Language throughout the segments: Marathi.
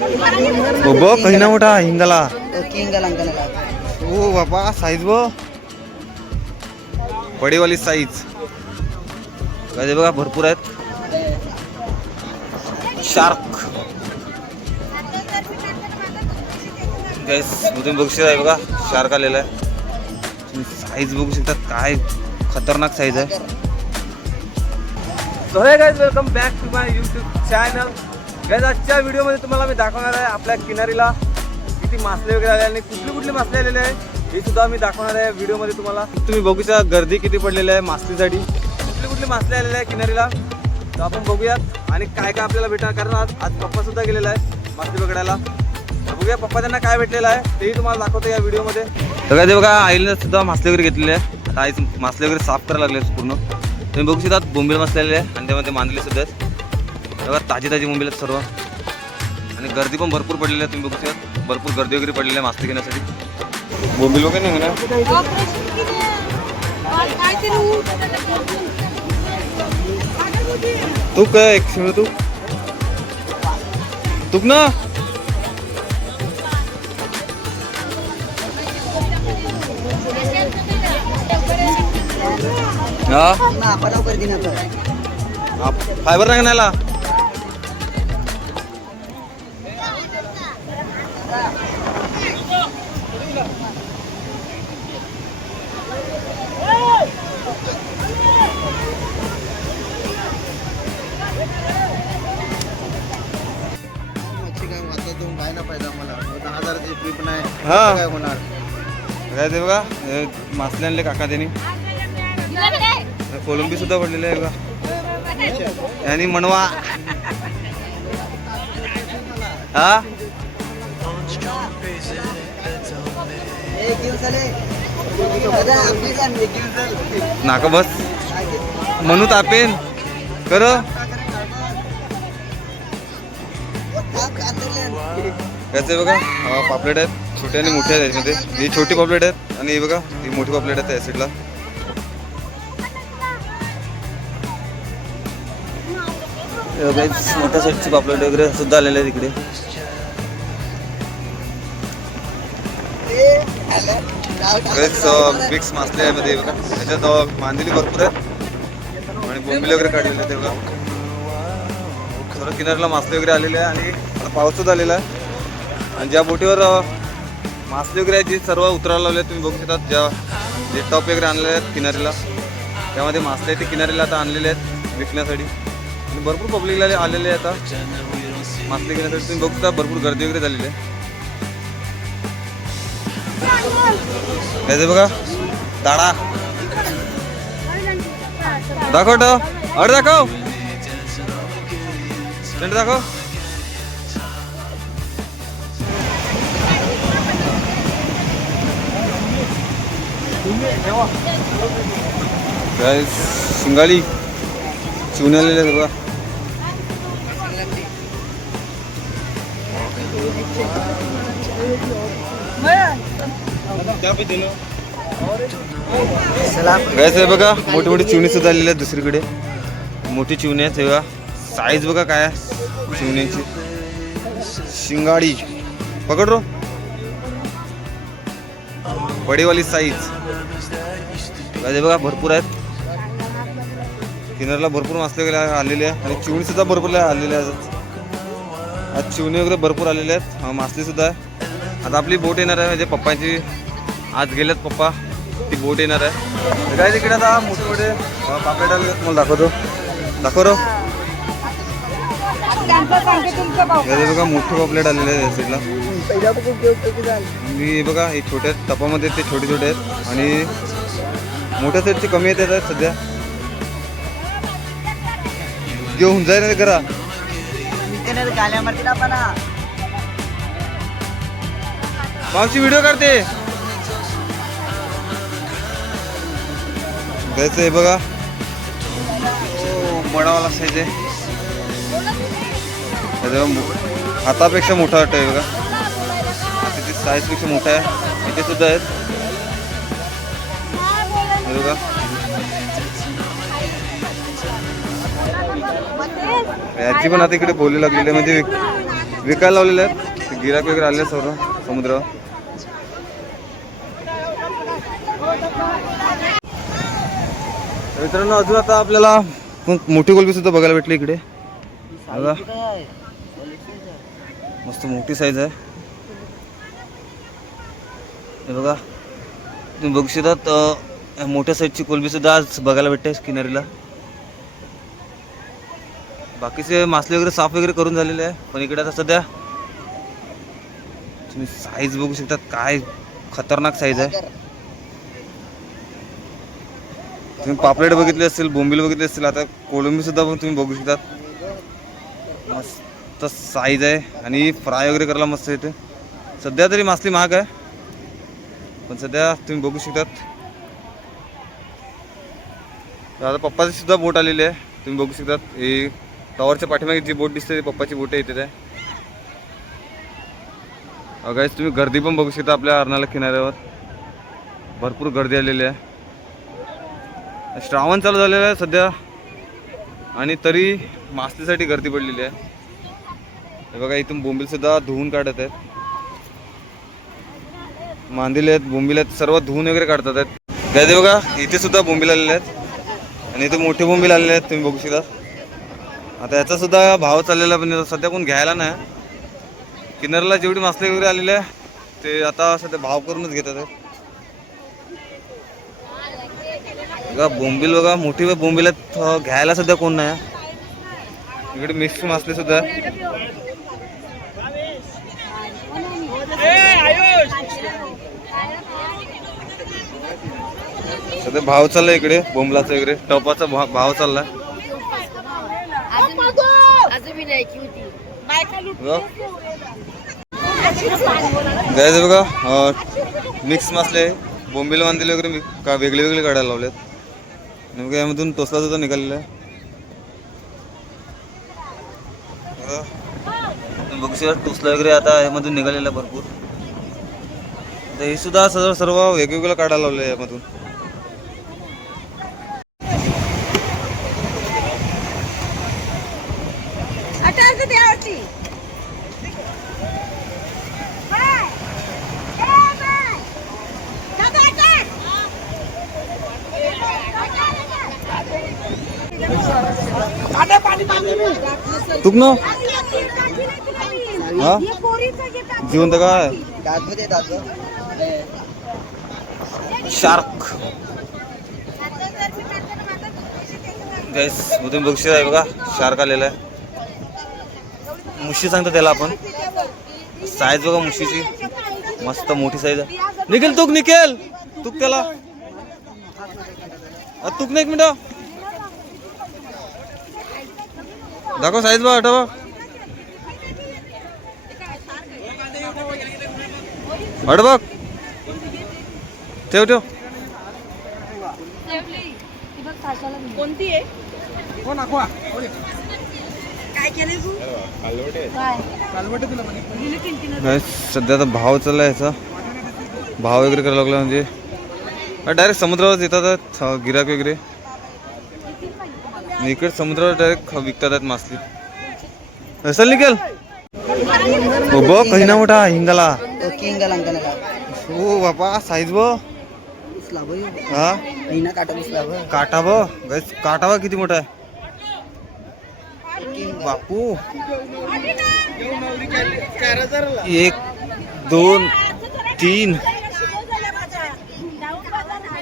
हो बघ काही ना मोठा हिंगाला किंगल अंकल का ओ बाबा साईज बघ बडीवाली साईज काय बघा भरपूर आहेत. शार्क गाइस तुम्ही बघू शकता बघा शार्क आलेला आहे. तुम्ही साईज बघू शकता काय खतरनाक साईज आहे. So hey guys welcome back to my YouTube channel. Guys आजच्या व्हिडिओमध्ये तुम्हाला मी दाखवणार आहे आपल्या किनारीला किती मासले वगैरे आले आणि कुठले मासले आलेले आहे हे सुद्धा मी दाखवणार आहे व्हिडिओमध्ये तुम्हाला. तुम्ही बघू शकता गर्दी किती पडलेली आहे मासलीसाठी. कुठले मासले आलेले आहे किनारीला तर आपण बघूयात आणि काय काय आपल्याला भेटणार. कारण आज पप्पा सुद्धा गेलेला आहे मासली पकडायला. बघूया पप्पा त्यांना काय भेटलेलं आहे तेही तुम्हाला दाखवतो या व्हिडिओमध्ये. तर काय ते बघा आईने सुद्धा मासले वगैरे घेतलेले आहे. आता आई मासले वगैरे साफ करायला लागले पूर्ण. तुम्ही बघू शकता बोंबील मासले आलेले आहे आणि त्यामध्ये मांदले सुद्धा आहेत. बघा ताजी बोंबील आहेत सर्व आणि गर्दी पण भरपूर पडलेली आहे. तुम्ही बघू शकता भरपूर गर्दी वगैरे पडलेली आहे मासली घेण्यासाठी. बोंबील वगैरे नाही ना तू काय तू तुक ना फायबर नाही नाला काय होणार काय ते बघा मासले आणले काका त्यांनी. कोलंबी सुद्धा पडलेले आहे बघा आणि मनवा हा नाका बस म्हणू तापेन कर. याचे बघा पापलेट आहेत छोटे आणि मोठे आहेत. त्याच्यामध्ये ही छोटी पापलेट आहेत आणि हे बघा ही मोठी पापलेट आहेत त्या साईडला. मोठ्या साईजची पापलेट वगैरे सुद्धा आलेले आहेत इकडे. मिक्स मासले आहे मध्ये बघा. त्याच्यात मांदेली भरपूर आहेत आणि बोंबील वगैरे काढलेले आहेत बघा. सर्व किनाऱ्याला मासले वगैरे आलेले आहे आणि आता पाऊस सुद्धा आलेला आहे. आणि ज्या बोटीवर मासले वगैरे आहेत जी सर्व उतरायला लावले तुम्ही बघू शकता. जे टॉप वगैरे आणलेले आहेत किनारीला त्यामध्ये मासले ते किनारीला आता आणलेले आहेत विकण्यासाठी आणि भरपूर पब्लिकला आलेले आहे आता मासले घेण्यासाठी. तुम्ही बघू शकता भरपूर गर्दी वगैरे झालेली आहे. त्याचे बघा दाडा दाखव अड दाखव दाखव. काय शिंगाळी चिवणे आलेले आहेत बघा. गॅस आहे बघा मोठी मोठी चिवणी सुद्धा आलेली आहेत. दुसरीकडे मोठी चिवणी आहेत बघा. साईज बघा काय आहे चिवण्याची. शिंगाडी पकड रो बडीवाली साईज काय बघा भरपूर आहेत. किनाऱ्याला भरपूर मासले वगैरे आलेले आहे आणि चिवणी सुद्धा भरपूर आलेले आहेत. आज चिवणी वगैरे भरपूर आलेले आहेत. मासली सुद्धा आहे. आता आपली बोट येणार आहे म्हणजे पप्पांची आज गेलेत पप्पा ती बोट येणार आहे. काय तिकडे आता मोठे मोठे पापलेट आले तुम्हाला दाखव रो. बघा मोठे पापलेट आलेले आहेत या साईडला. मी बघा हे छोट्या टपामध्ये ते छोटे छोटे आहेत आणि मोठ्या साईडचे कमी येत आहेत सध्या. घेऊन जाय ना करा मावशी व्हिडिओ करते. जायचं आहे बघा बडावाला साईज आहे. हातापेक्षा मोठा वाटत आहे बघा. त्याची साईजपेक्षा मोठा आहे. इथे सुद्धा आहेत बघा. याची पण आता इकडे बोलू लागलेली म्हणजे विकायला लावलेले आहेत. गिराक वगैरे आले सर्व समुद्र. मित्रांनो अजून आता आपल्याला मोठी कोलंबी सुद्धा बघायला भेटली इकडे. बघा मस्त मोठी साईज आहे. हे बघा तुम्ही बघू शकता मोठ्या साईजची कोलंबी सुद्धा आज बघायला भेटते किनारीला. बाकीचे मासले वगैरे साफ वगैरे करून झालेले आहे. पण इकडे आता सध्या तुम्ही साईज बघू शकता. काय खतरनाक साईज आहे. तुम्ही पापलेट बघितले असतील, बोंबील बघितले असतील, आता कोलंबी सुद्धा पण तुम्ही बघू शकता. मस्त साईज आहे आणि फ्राय वगैरे करायला मस्त येते. सध्या तरी मासली महाग आहे पण सध्या तुम्ही बघू शकतात. आता पप्पाची सुद्धा बोट आलेली आहे. तुम्ही बघू शकतात हे टॉवरच्या पाठीमागे जी बोट दिसते ती पप्पाची बोट आहे. इथे गाईस तुम्ही गर्दी पण बघू शकता. आपल्या अर्नाळा किनाऱ्यावर भरपूर गर्दी आलेली आहे. श्रावण चालू झालेलं आहे सध्या आणि तरी मासलीसाठी गर्दी पडलेली आहे. हे बघा इथून बोंबील सुद्धा धुवून काढत आहेत. मांदिले आहेत, बोंबील आहेत, सर्व धुवून वगैरे काढतात आहेत. गाईस बघा इथे सुद्धा बोंबील आलेले आहेत आणि इथे मोठे बोंबील आलेले आहेत. तुम्ही बघू शकता. आता याचा सुद्धा भाव चाललेला पण सध्या कोण घ्यायला नाही. किनाऱ्याला जेवढी मासले वगैरे आलेले आहे ते आता सध्या भाव करूनच घेतात आहेत. बघा बोंबील बघा मोठी बोंबील आहेत. घ्यायला सध्या कोण नाही. इकडे मिक्स मासले सुद्धा. सध्या भाव चाललाय इकडे बोंबलाचा वगैरे टपाचा भाव चाललाय. गाईस बघा मिक्स मासले बोंबील बांधलेले वगैरे का वेगळे वेगळे काढायला लावलेत. नेमकं यामधून टोसला सुद्धा निघालेला आहे. बघू शकता टोसला वगैरे आता यामधून निघालेला आहे भरपूर. तर हे सुद्धा सर्व वेगवेगळं काढायला लावलं आहे यामधून. तुकनो हा जिवंत काय शार्क गाईस तुम्ही बघू शकता. बघा शार्क आलेला आहे. मुशी सांगतो त्याला आपण. साईज बघा मुशीची मस्त मोठी साईज आहे. निखिल तुक निखिल तुक त्याला तुक ना एक मिनिट दाखव साईज बघ. आठवा अड बघ ठेव ठेव. कोणती आहे सध्या आता भाव चालला याचा. भाव वगैरे करायला लागला म्हणजे डायरेक्ट समुद्रावर येतात गिराक वगैरे. इकडे समुद्रावर डायरेक्ट विकतात आहेत मासली. असेल निकेल बघ काही ना मोठा हिंगाला. हो बापा साईज बघ. हा काटा बघ काटा बघ किती मोठा आहे बापू. 1 2 3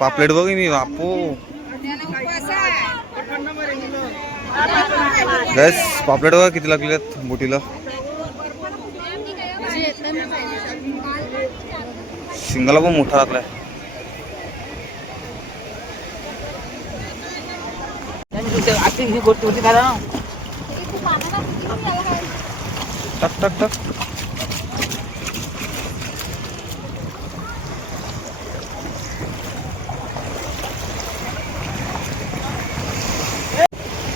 पापलेट बघ मी बापू. गॅस पापलेट बघा किती लागले आहेत बोटीला. शिंगाला पण मोठा लागलाय. टक टक टक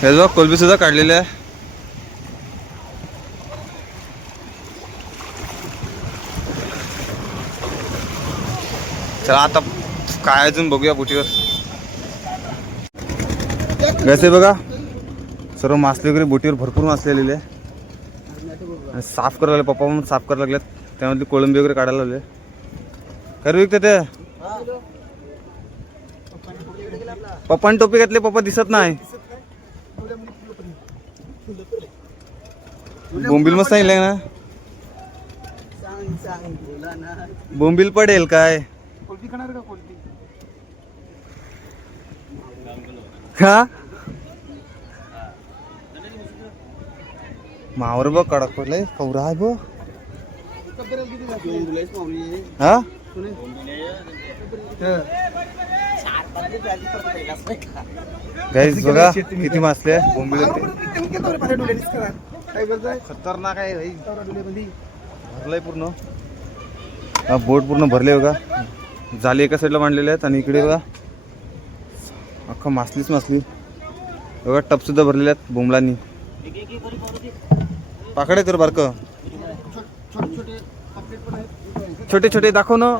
हे बघ कोलंबी सुद्धा काढलेली आहे. चला आता काय अजून बघूया बोटीवर. कसे बघा सर्व मासले वगैरे बोटीवर भरपूर मासले आलेले आहे. आणि साफ करायला लागले, पप्पा म्हणून साफ करायला लागलेत. त्यामधली कोळंबी वगैरे काढायला लागले. खरं विकते ते पप्पाने टोपी घातली, पप्पा दिसत नाही. बोंबील मस्त सांगितलंय ना. बोंबील पडेल काय का मावर बघ कडक पडलंय. कवरा आहे बघ. हा गाईस बघा किती मासले आहे बोंबील. खतरनाक आहे भरलंय पूर्ण. हा बोट पूर्ण भरले बघा. जाली एका साईडला मांडलेले आहेत आणि इकडे बघा अख्खा मासलीच मासली बघा. टप सुद्धा भरलेले आहेत बोंबलांनी. पाकडे तर बारक छोटे छोटे दाखव ना.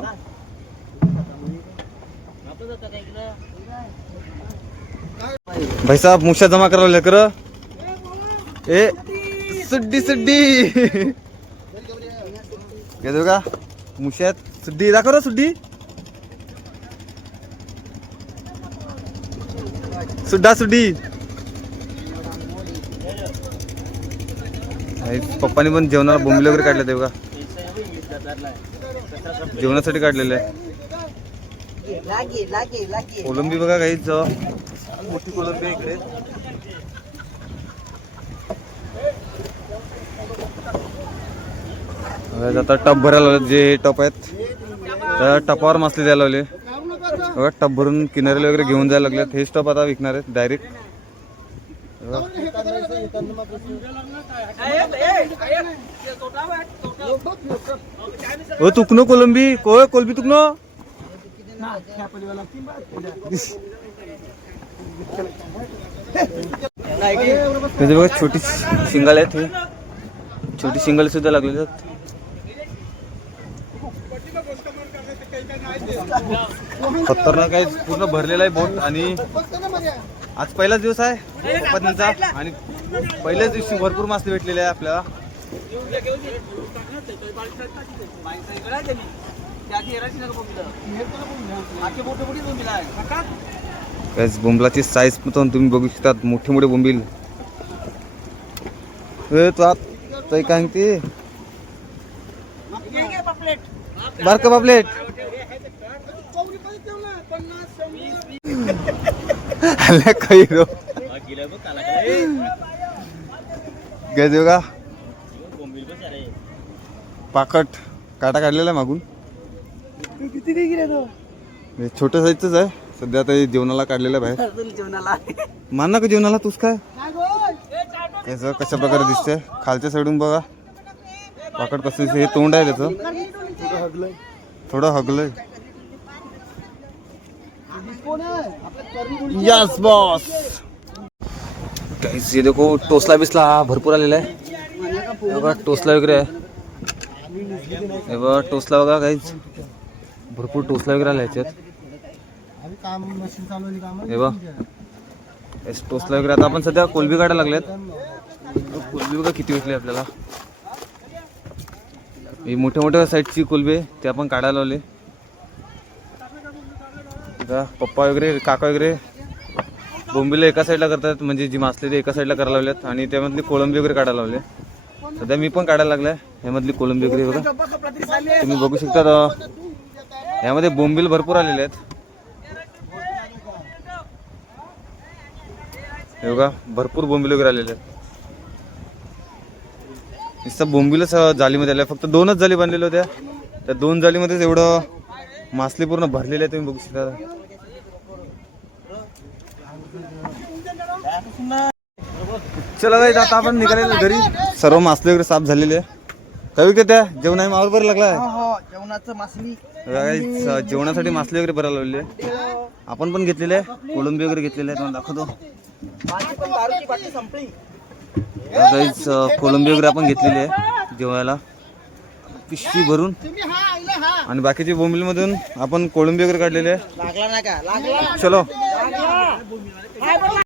भाई साहब मुश्या जमा करायला कर. ए सुड्डी सुड्डी घेतो का मुश्यात सुड्डी दाखव ना. सुड्डी सुड्डा सुड्डी. पप्पानी पण जेवणाला बोंबले वगैरे काढले ते बघा. जेवणासाठी काढलेले आहे. कोलंबी बघा काहीच मोठी कोलंबी आहे इकडे. आता टप भरायला लावले. जे टप आहेत त्या टपावर मासले द्यायला लावले बघा. टप भरून किनाऱ्याला वगैरे घेऊन जायला लागलेत. हेच टप आता विकणार आहेत डायरेक्ट. ओ तुकनो कोलंबी कोय कोलंबी तुकनो. त्याचे बघा छोटी शिंगाल आहेत. हे छोटी शिंगाल सुद्धा लागलेली आहेत. खतरनाक आहे. पूर्ण भरलेला आहे बोट. आणि आज पहिलाच दिवस आहे पप्पांचा आणि पहिल्याच दिवशी भरपूर मासे भेटलेले आहे आपल्याला. बोंबलाची साईज पण तुम्ही बघू शकता. मोठे मोठे बोंबील. काय ते बारका पापलेट काही बघा. पाकट काटा काढलेला आहे मागून. छोट्या साईजच आहे सध्या. आता जेवणाला काढलेलं आहे बाहेर. मान ना का जेवणाला तूच काय त्याचं कशा प्रकारे दिसतंय. खालच्या साईडून बघा पाकट कसं. हे तोंड आहे त्याचं थोडं हगलंय. Yes boss. काहीच देखो टोसला बिसला भरपूर आलेला आहे बघा. टोसला वगैरे आहे हे बघा. टोसला बघा काहीच भरपूर टोसला वगैरे आला ह्याच्यात. हे बघा टोसला वगैरे. आता आपण सध्या कोलबी काढायला लागल्यात. कोलबी बघा किती भेटली आपल्याला. ही मोठ्या मोठ्या साईजची कोलबी आहे ते आपण काढायला लावले. पप्पा वगैरे काका वगैरे बोंबीला एका साईडला करतात. म्हणजे जी मासली ते एका साईडला करायला लावल्यात. आणि त्यामधली कोळंबी वगैरे काढायला लावले. सध्या मी पण काढायला लागलाय. ह्यामधली कोळंबी वगैरे बघा तुम्ही बघू शकता. यामध्ये बोंबील भरपूर आलेले आहेत हे बघा. भरपूर बोंबील वगैरे आलेले आहेत. नुसतं बोंबीलच जालीमध्ये आल्या. फक्त 2च जाली बनलेल्या होत्या. त्या 2 जालीमध्येच एवढं मासली पूर्ण भरलेले आहे तुम्ही बघू शकता. चला गाईस आता आपण निघालेलो घरी. सर्व मासले वगैरे साफ झालेले आहे. काय विकत त्या जेवण आहे मावर बरं लागलाय. जेवणासाठी मासले वगैरे भरायला लावलेले. आपण पण घेतलेले आहे. कोळंबी वगैरे घेतलेले आहे तुम्हाला दाखवतो. कोळंबी वगैरे आपण घेतलेली आहे जेवायला पिशवी भरून. आणि बाकीच्या बोंबील मधून आपण कोळंबी वगैरे काढलेले आहे. चलो